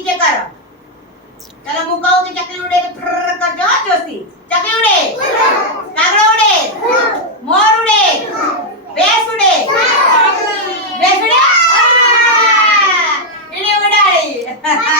નીચે કરો. ચાલો હું કહું કે ચકલી ઉડે તો ફ્રર કરજો જોશી. ચકલી ઉડે, કાગડો ઉડે, મોર ઉડે, ભેંસ ઉડે, ભેંસ ઉડે, એને ઉડાડી.